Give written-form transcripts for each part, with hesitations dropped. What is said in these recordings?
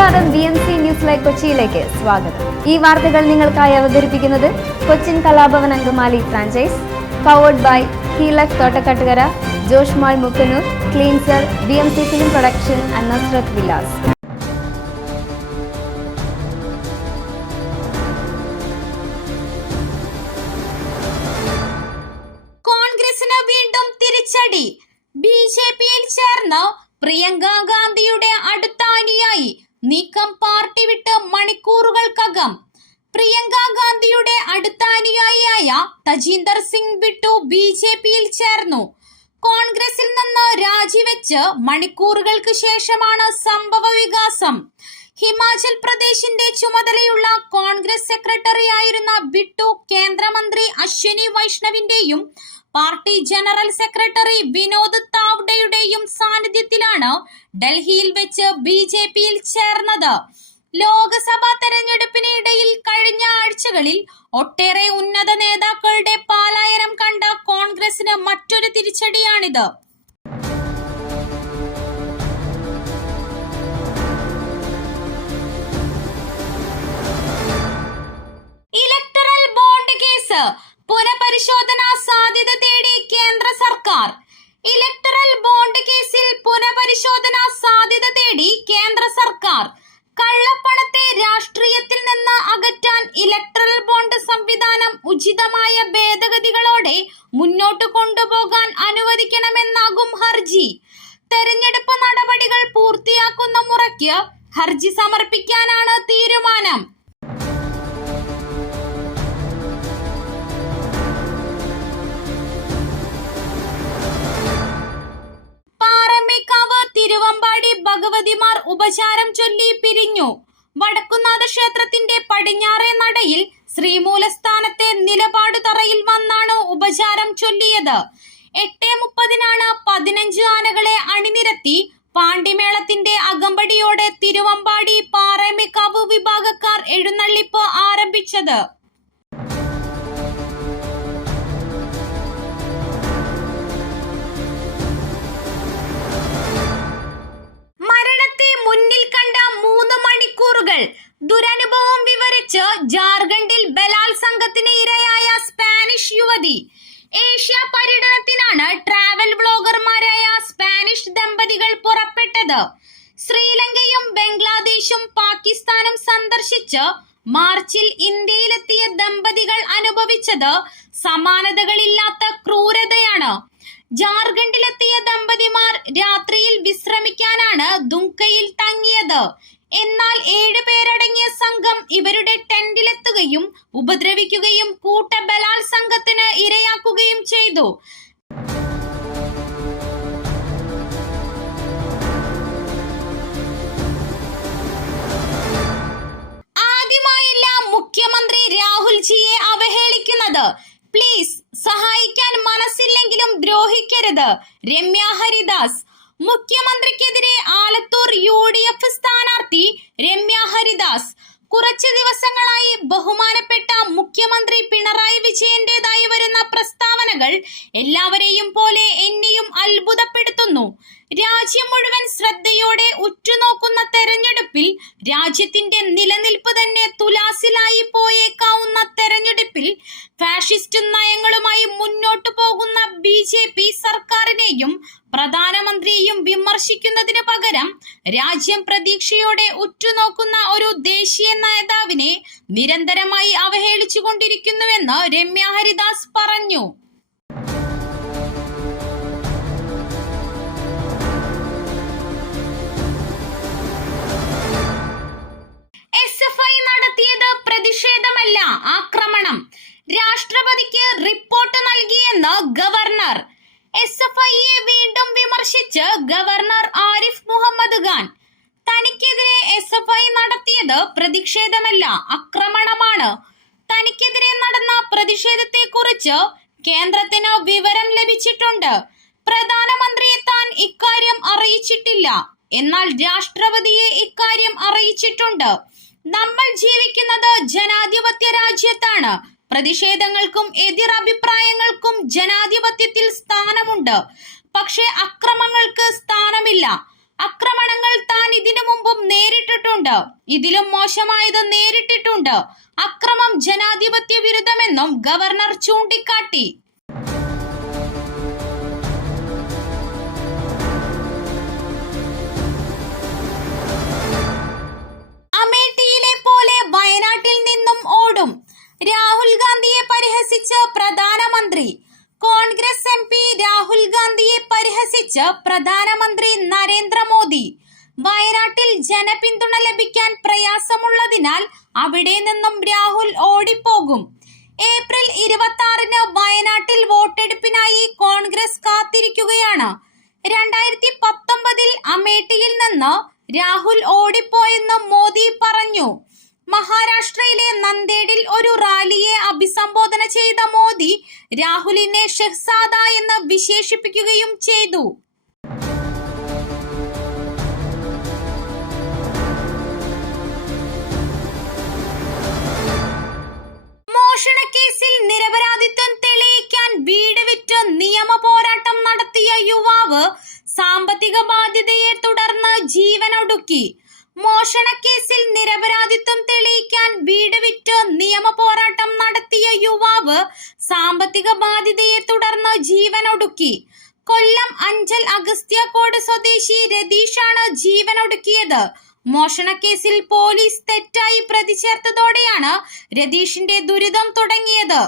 നമസ്കാരം, BMC news live കൊച്ചിയിലേക്ക് സ്വാഗതം. ഈ വാർത്തകൾ നിങ്ങൾക്കായി അവതരിപ്പിക്കുന്നത് Cochin Kalabhavan Angamaly franchise, powered by ഹീലക് Thottakkattukara, Josh mall Mukkannoor, cleanser, BMC film production and Nazrath Vilas. കോൺഗ്രസിന് വീണ്ടും തിരിച്ചടി. BJPയിൽ ചേർന്ന് പ്രിയങ്ക ഗാന്ധിയുടെ അടുത്ത അനുയായി നീക്കം. പാർട്ടി വിട്ട് മണിക്കൂറുകൾക്കകം പ്രിയങ്ക ഗാന്ധിയുടെ അടുത്ത അനുയായിയായ തജീന്ദർ സിംഗ് ബിട്ടു BJPയിൽ ചേർന്നു. കോൺഗ്രസിൽ നിന്ന് രാജിവെച്ച് മണിക്കൂറുകൾക്ക് ശേഷമാണ് സംഭവ വികാസം. ഹിമാചൽ പ്രദേശിന്റെ ചുമതലയുള്ള കോൺഗ്രസ് സെക്രട്ടറി ആയിരുന്ന ബിട്ടു കേന്ദ്രമന്ത്രി അശ്വിനി വൈഷ്ണവിന്റെയും പാർട്ടി ജനറൽ സെക്രട്ടറി വിനോദ് താവ്ഡയുടെയും സാന്നിധ്യത്തിലാണ് ഡൽഹിയിൽ വെച്ച് BJPയിൽ ചേർന്നത്. ലോക്സഭാ തെരഞ്ഞെടുപ്പിനിടയിൽ കഴിഞ്ഞ ആഴ്ചകളിൽ ഒട്ടേറെ ഉന്നത നേതാക്കളുടെ പലായനം കണ്ട കോൺഗ്രസിന് മറ്റൊരു തിരിച്ചടിയാണിത്. ഇലക്ടറൽ ബോണ്ട് കേസ് പുനഃപരിശോധനാ സാധ്യത തേടി കേന്ദ്ര സർക്കാർ. ഇലക്ടറൽ ബോണ്ട് കേസിൽ പുനഃപരിശോധനാ സാധ്യത തേടി കേന്ദ്ര സർക്കാർ. കള്ളപ്പണത്തെ രാഷ്ട്രീയത്തിൽ നിന്ന് അകറ്റാൻ ഇലക്ടറൽ ബോണ്ട് സംവിധാനം ഉചിതമായ ഭേദഗതികളോടെ മുന്നോട്ട് കൊണ്ടുപോകാൻ അനുവദിക്കണമെന്നാകും ഹർജി. തെരഞ്ഞെടുപ്പ് നടപടികൾ പൂർത്തിയാക്കുന്ന മുറയ്ക്ക് ഹർജി സമർപ്പിക്കാനാണ് തീരുമാനം. തിരുവമ്പാടി ഭഗവതിമാർ ഉപചാരം ചൊല്ലി പിരിഞ്ഞു. വടക്കുന്നാഥ ക്ഷേത്രത്തിന്റെ പടിഞ്ഞാറേ നടയിൽ ശ്രീമൂലസ്ഥാനത്തെ നിലപാട് തറയിൽ വന്നാണ് ഉപചാരം ചൊല്ലിയത്. 8:30 15 ആനകളെ അണിനിരത്തി പാണ്ടിമേളത്തിന്റെ അകമ്പടിയോടെ തിരുവമ്പാടി പാറമേക്കാവ് വിഭാഗക്കാർ എഴുന്നള്ളിപ്പ് ആരംഭിച്ചത്. മുന്നിൽ കണ്ട 3 മണിക്കൂറുകൾ ദുരനുഭവം വിവരിച്ച് ജാർഖണ്ഡിൽ ബലാത്സംഗത്തിന് ഇരയായ സ്പാനിഷ് യുവതി. ഏഷ്യ പര്യടനത്തിനാണ് ട്രാവൽ വ്ളോഗർമാരായ സ്പാനിഷ് ദമ്പതികൾ പുറപ്പെട്ടത്. ശ്രീലങ്കയും ബംഗ്ലാദേശും പാകിസ്ഥാനും സന്ദർശിച്ച് മാർച്ചിൽ ഇന്ത്യയിലെത്തിയ ദമ്പതികൾ അനുഭവിച്ചത് സമാനതകളില്ലാത്ത ക്രൂരതയാണ്. ജാർഖണ്ഡിലെത്തിയ ദമ്പതിമാർ രാത്രിയിൽ വിശ്രമിക്കാനാണ് ദുംകയിൽ തങ്ങിയത്. എന്നാൽ 7 പേരടങ്ങിയ സംഘം ഇവരുടെ ടെന്റിലെത്തുകയും ഉപദ്രവിക്കുകയും കൂട്ട ബലാത്സംഗത്തിന് ഇരയാക്കുകയും ചെയ്തു. ആദ്യമായില്ല മുഖ്യമന്ത്രി രാഹുൽജിയെ അവഹേളിക്കുന്നത്. പ്ലീസ്, സഹായിക്കാൻ മനസ്സില്ലെങ്കിലും ദ്രോഹിക്കരുത്. രമ്യ ഹരിദാസ്. മുഖ്യമന്ത്രിക്കെതിരെ ആലത്തൂർ UDF സ്ഥാനാർത്ഥി രമ്യ ഹരിദാസ്. കുറച്ച് ദിവസങ്ങളായി ബഹുമാനപ്പെട്ട മുഖ്യമന്ത്രി പിണറായി വിജയന്റേതായി വരുന്ന പ്രസ്താവനകൾ എല്ലാവരെയും പോലെ എന്നെയും അത്ഭുതപ്പെടുത്തുന്നു. രാജ്യം മുഴുവൻ ശ്രദ്ധയോടെ ഉറ്റുനോക്കുന്ന തെരഞ്ഞെടുപ്പിൽ, രാജ്യത്തിന്റെ നിലനിൽപ്പ് തന്നെ തുലാസിലായി പോയേക്കാവുന്ന തെരഞ്ഞെടുപ്പിൽ ഫാഷിസ്റ്റ് നയങ്ങളുമായി മുന്നോട്ടു പോകുന്ന BJP സർക്കാരിനെയും പ്രധാനമന്ത്രിയെയും വിമർശിക്കുന്നതിന് പകരം രാജ്യം പ്രതീക്ഷയോടെ ഉറ്റുനോക്കുന്ന ഒരു ദേശീയ നേതാവിനെ നിരന്തരമായി അവഹേളിച്ചുകൊണ്ടിരിക്കുന്നുവെന്ന് രമ്യ ഹരിദാസ് പറഞ്ഞു. SFI നടത്തിയത് പ്രതിഷേധമല്ല, ആക്രമണം. രാഷ്ട്രപതിക്ക് റിപ്പോർട്ട് നൽകിയെന്ന് ഗവർണർ. SFIയെ വീണ്ടും വിമർശിച്ച് ഗവർണർ ആരിഫ് മുഹമ്മദ് ഖാൻ. തനിക്കെതിരെ SFI നടത്തിയത് പ്രതിഷേധമല്ല, ആക്രമണമാണ്. തനിക്കെതിരെ നടന്ന പ്രതിഷേധത്തെക്കുറിച്ച് കേന്ദ്രത്തിന് വിവരം ലഭിച്ചിട്ടുണ്ട്. പ്രധാനമന്ത്രിയെ താൻ ഇക്കാര്യം അറിയിച്ചിട്ടില്ല. എന്നാൽ രാഷ്ട്രപതിയെ ഇക്കാര്യം അറിയിച്ചിട്ടുണ്ട്. നമ്മൾ ജീവിക്കുന്നത് ജനാധിപത്യ രാജ്യത്താണ്. പ്രതിഷേധങ്ങൾക്കും എതിരഭിപ്രായങ്ങൾക്കും ജനാധിപത്യത്തിൽ സ്ഥാനമുണ്ട്. പക്ഷേ അക്രമങ്ങൾക്ക് സ്ഥാനമില്ല. ആക്രമണങ്ങൾ താൻ ഇതിനു മുമ്പും നേരിട്ടിട്ടുണ്ട്, ഇതിലും മോശമായത് നേരിട്ടിട്ടുണ്ട്. അക്രമം ജനാധിപത്യ വിരുദ്ധമെന്നും ഗവർണർ ചൂണ്ടിക്കാട്ടി. അമേഠിയിലെ പോലെ വയനാട്ടിൽ നിന്നും ഓടും. രാഹുൽ ഗാന്ധിയെ പരിഹസിച്ച് പ്രധാനമന്ത്രി. കോൺഗ്രസ് MP രാഹുൽ ഗാന്ധിയെ പരിഹസിച്ച് പ്രധാനമന്ത്രി നരേന്ദ്രമോദി. വയനാട്ടിൽ ജനപിന്തുണ ലഭിക്കാൻ പ്രയാസമുള്ളതിനാൽ അവിടെ നിന്നും രാഹുൽ ഓടിപ്പോകും. ഏപ്രിൽ 26-ന് വയനാട്ടിൽ വോട്ടെടുപ്പിനായി കോൺഗ്രസ് കാത്തിരിക്കുകയാണ്. 2019-ൽ അമേഠിയിൽ നിന്ന് രാഹുൽ ഓടിപ്പോയെന്ന് മോദി പറഞ്ഞു. മഹാരാഷ്ട്രയിലെ നന്ദേഡിൽ ഒരു റാലിയെ അഭിസംബോധന ചെയ്ത മോദി രാഹുലിനെ ഷഹ്സാദ എന്ന് വിശേഷിപ്പിക്കുകയും ചെയ്തു. മോഷണക്കേസിൽ നിരപരാധിത്വം തെളിയിക്കാൻ വീട് വിറ്റ് നിയമ പോരാട്ടം നടത്തിയ യുവാവ് സാമ്പത്തിക ബാധ്യതയെ തുടർന്ന് ജീവനൊടുക്കി. മോഷണക്കേസിൽ നിരപരാധിത്വം തെളിയിക്കാൻ വീട് വിറ്റ് നിയമ പോരാട്ടം നടത്തിയ യുവാവ് സാമ്പത്തിക ബാധ്യതയെ തുടർന്ന് ജീവനൊടുക്കി. കൊല്ലം അഞ്ചൽ അഗസ്ത്യകോട് സ്വദേശി രതീഷാണ് ജീവനൊടുക്കിയത്. മോഷണക്കേസിൽ പോലീസ് തെറ്റായി പ്രതി ചേർത്തതോടെയാണ് രതീഷിന്റെ ദുരിതം തുടങ്ങിയത്.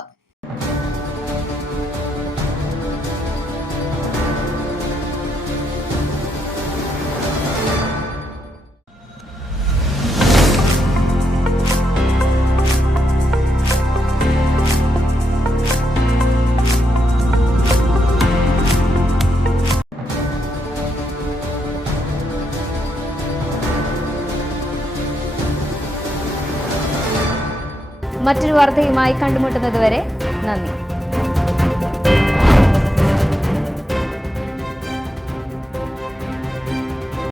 മറ്റൊരു വാർത്തയുമായി കണ്ടുമുട്ടുന്നതുവരെ നന്ദി.